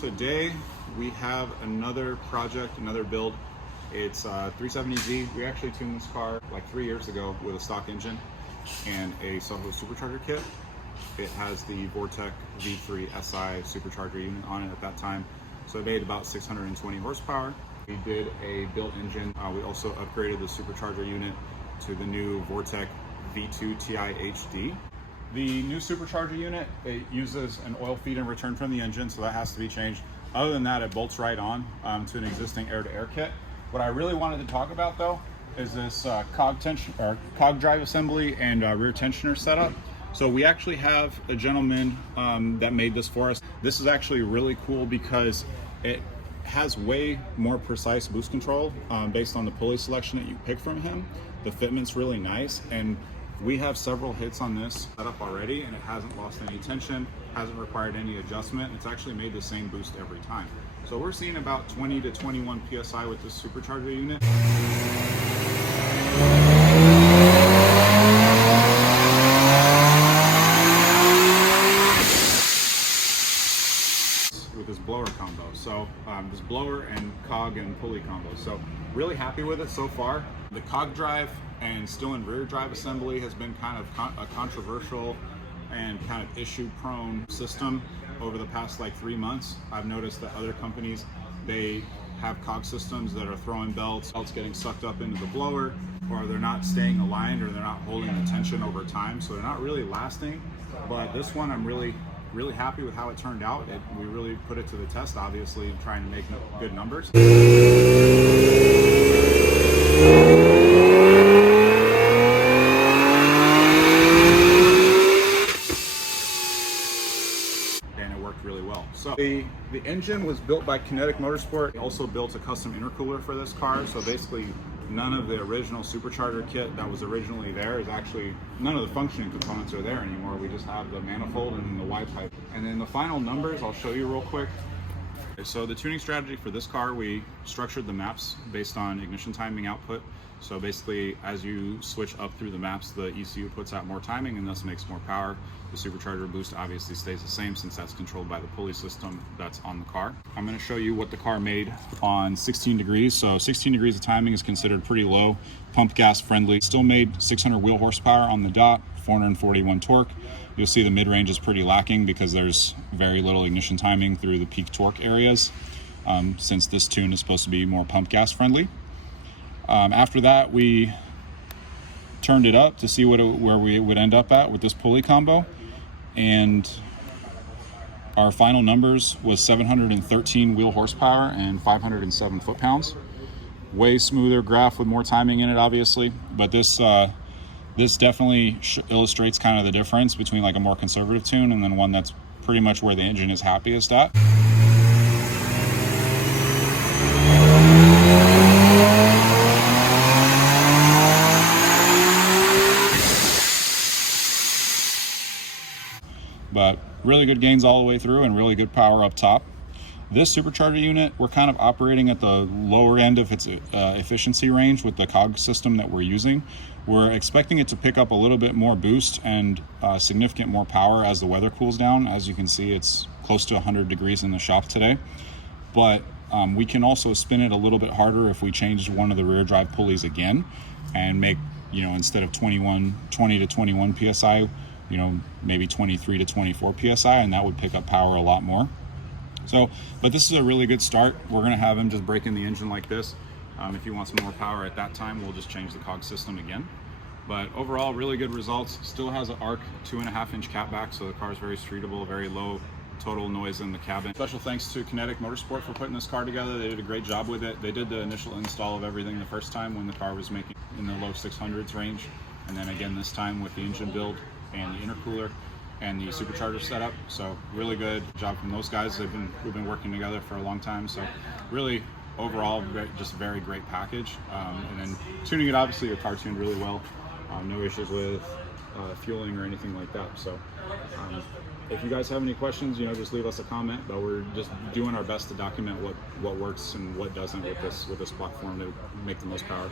Today we have another project, another build. It's 370Z. We actually tuned this car like 3 years ago with a stock engine and a 700 supercharger kit. It has the Vortec V3 SI supercharger unit on it at that time. So it made about 620 horsepower. We did a built engine. We also upgraded the supercharger unit to the new Vortec V2 Ti HD. The new supercharger unit, it uses an oil feed in return from the engine, so that has to be changed. Other than that, it bolts right on to an existing air-to-air kit. What I really wanted to talk about though is this cog drive assembly and rear tensioner setup. So we actually have a gentleman that made this for us. This is actually really cool because it has way more precise boost control based on the pulley selection that you pick from him. The fitment's really nice, and we have several hits on this setup already, and it hasn't lost any tension, hasn't required any adjustment. It's actually made the same boost every time. So we're seeing about 20 to 21 PSI with this supercharger unit. With this blower combo. So this blower and cog and pulley combo. So really happy with it so far. The cog drive and still in rear drive assembly has been kind of a controversial and kind of issue prone system over the past like 3 months. I've noticed that other companies, they have cog systems that are throwing belts getting sucked up into the blower, or they're not staying aligned, or they're not holding the tension over time, so they're not really lasting. But this one, I'm really happy with how it turned out. We really put it to the test, obviously, trying to make good numbers. Really well. So the engine was built by Kinetik Motorsport. They also built a custom intercooler for this car. So basically none of the original supercharger kit that was originally there is actually, none of the functioning components are there anymore. We just have the manifold and the Y pipe. And then the final numbers I'll show you real quick. So the tuning strategy for this car, we structured the maps based on ignition timing output. So basically, as you switch up through the maps, the ECU puts out more timing and thus makes more power. The supercharger boost obviously stays the same since that's controlled by the pulley system that's on the car. I'm going to show you what the car made on 16 degrees. So 16 degrees of timing is considered pretty low, pump gas friendly. Still made 600 wheel horsepower on the dot, 441 torque. You'll see the mid-range is pretty lacking because there's very little ignition timing through the peak torque areas, since this tune is supposed to be more pump gas friendly. After that, we turned it up to see where we would end up at with this pulley combo, and our final numbers was 713 wheel horsepower and 507 foot-pounds. Way smoother graph with more timing in it, obviously, but this definitely illustrates kind of the difference between like a more conservative tune and then one that's pretty much where the engine is happiest at. But really good gains all the way through and really good power up top. This supercharger unit, we're kind of operating at the lower end of its efficiency range with the cog system that we're using. We're expecting it to pick up a little bit more boost and significant more power as the weather cools down. As you can see, it's close to 100 degrees in the shop today. But we can also spin it a little bit harder if we change one of the rear drive pulleys again and make, instead of 20 to 21 PSI, maybe 23 to 24 PSI, and that would pick up power a lot more. So, but this is a really good start. We're gonna have him just break in the engine like this. If he wants some more power at that time, we'll just change the cog system again. But overall, really good results. Still has an ARC 2.5-inch catback, so the car is very streetable, very low total noise in the cabin. Special thanks to Kinetik Motorsport for putting this car together. They did a great job with it. They did the initial install of everything the first time when the car was making in the low 600s range, and then again this time with the engine build and the intercooler and the supercharger setup. So really good job from those guys. We've been working together for a long time. So really overall, just very great package. And then tuning it, obviously the car tuned really well. No issues with fueling or anything like that. So if you guys have any questions, just leave us a comment, but we're just doing our best to document what works and what doesn't with this platform to make the most power.